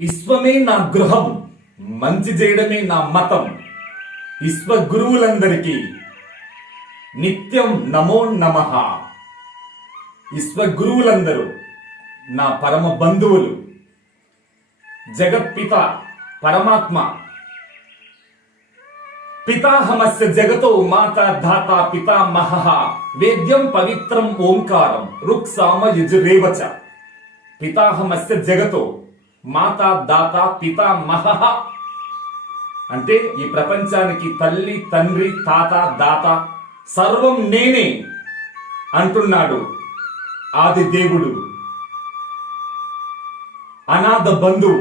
విశ్వమే నా గృహం, మంచి చేయడమే నా మతం. విశ్వ గురువులందరికీ నిత్యం నమో నమః. విశ్వ గురువులందరూ నా పరమ బంధువులు. జగత్పిత పరమాత్మ పితాహమస్య జగతో మాత ధాత పితామహః. వేద్యం పవిత్రం ఓంకారం రుక్సామ యజురేవచ. పితాహమస్య జగతో మాత దాత పితామహః అంటే ఈ ప్రపంచానికి తల్లి, తండ్రి, తాత, దాత సర్వం నేనే అంటున్నాడు ఆది దేవుడు. అనాథ బంధువు,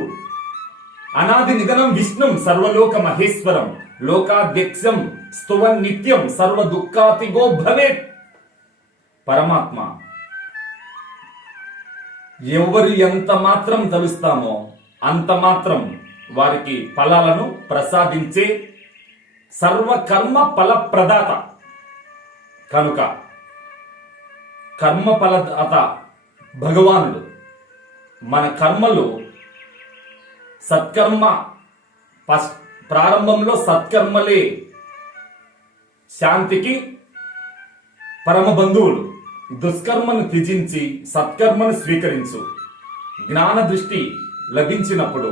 అనాది నిధనం విష్ణుం సర్వలోక మహేశ్వరం లోకాధ్యక్షం స్తువన్ నిత్యం సర్వ దుఃఖాతిగో భవేత్. పరమాత్మ ఎవరు ఎంత మాత్రం తలుస్తామో అంత మాత్రం వారికి ఫలాలను ప్రసాదించే సర్వకర్మ ఫలప్రదాత కనుక కర్మ ఫలదాత భగవానుడు. మన కర్మలు సత్కర్మ ప్రారంభంలో సత్కర్మలే శాంతికి పరమ బంధువులు. దుష్కర్మను త్యజించి సత్కర్మను స్వీకరించు. జ్ఞాన దృష్టి లభించినప్పుడు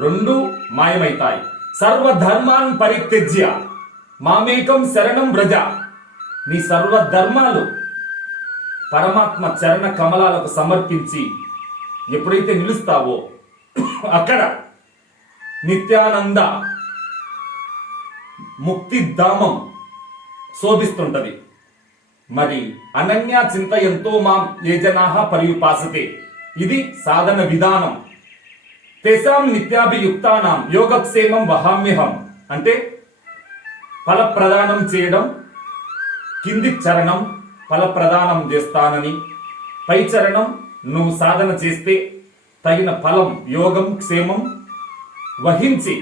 రెండు మాయమైతాయి. సర్వధర్మాన్ పరిత్యజ్య మామేకం శరణం వ్రజ. నీ సర్వధర్మాలు పరమాత్మ చరణ కమలాలకు సమర్పించి ఎప్పుడైతే నిలుస్తావో అక్కడ నిత్యానంద ముక్తిధామం శోభిస్తుంటది. మరి అనన్య చింతయంతో మాం ఏ జనాః పర్యుపాసతే. ఇది సాధన విధానం. తేషాం నిత్యాభియుక్తానాం యోగక్షేమం వహామ్యహం అంటే ఫలప్రదానం చేయడం. కింది చరణం ఫలప్రదానం చేస్తానని, పై చరణం నువ్వు సాధన చేస్తే తగిన ఫలం యోగం క్షేమం వహించి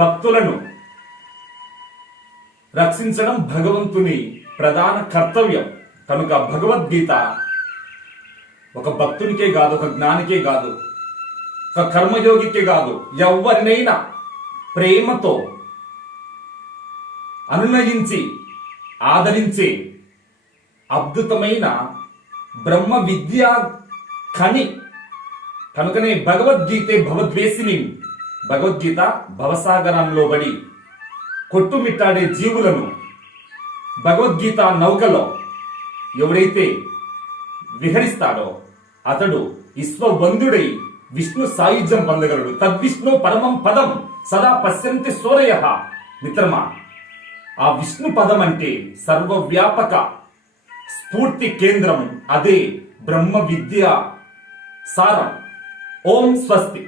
భక్తులను రక్షించడం భగవంతుని ప్రధాన కర్తవ్యం. కనుక భగవద్గీత ఒక భక్తునికే కాదు, ఒక జ్ఞానికే కాదు, ఒక కర్మయోగికే కాదు, ఎవరినైనా ప్రేమతో అనునయించి ఆదరించే అద్భుతమైన బ్రహ్మ విద్యా ఖని. కనుకనే భగవద్గీతే భవద్వేషిని. భగవద్గీత భవసాగరంలో బడి కొట్టుమిట్టాడే జీవులను భగవద్గీత నౌకలో ఎవడైతే విహరిస్తాడో అతడు విశ్వవందుడై విష్ణు సాయుధ్యం పొందగలడు. తద్విష్ణు పరమం పదం సదా పశ్యంతి సూరయః. మిత్రమా, ఆ విష్ణు పదం అంటే సర్వవ్యాపక స్ఫూర్తి కేంద్రం. అదే బ్రహ్మ విద్య సారం. ఓం స్వస్తి.